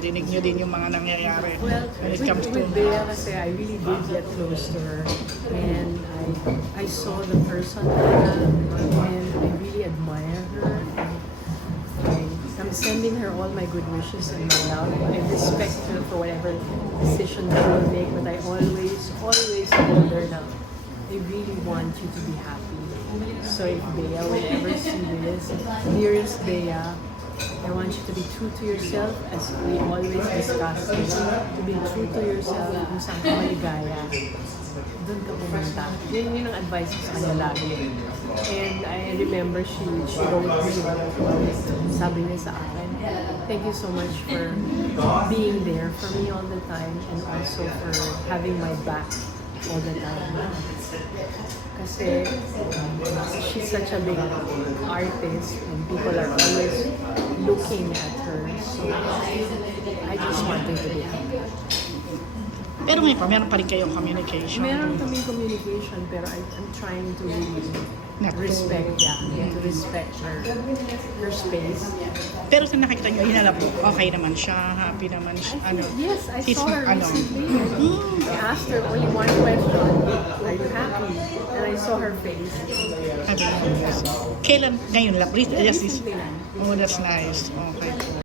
Dinig nyo din yung mga nangyayari Well, when it comes to... with Bea kasi I really did get close to her. And I saw the person and I really admire her. I'm sending her all my good wishes and my love. I respect her for whatever decision she will make, but I always told her na I really want you to be happy. So if Bea will ever see this, dearest Bea, I want you to be true to yourself as we always discuss this. To be true to yourself, kung saan ka maligaya, doon ka pumunta. Yun ang advice ko sa kanya lagi. And I remember she wrote me, sabi niya sa akin, thank you so much for being there for me all the time and also for having my back all the time. Kasi she's such a big artist and people are always looking at her. So I just want her to be happy. Pero ngayon pa, meron pa rin kayong communication. Meron kaming communication pero I'm trying to really respect her space. Pero sa nakikita nyo, hinalap po, okay naman siya, happy naman siya. Yes, I He's- saw her recently. I asked her only one question, are you happy? And I saw her face. Happy naman. Kailan, ngayon lang, just this. Recently lang. Oh, that's nice. Okay.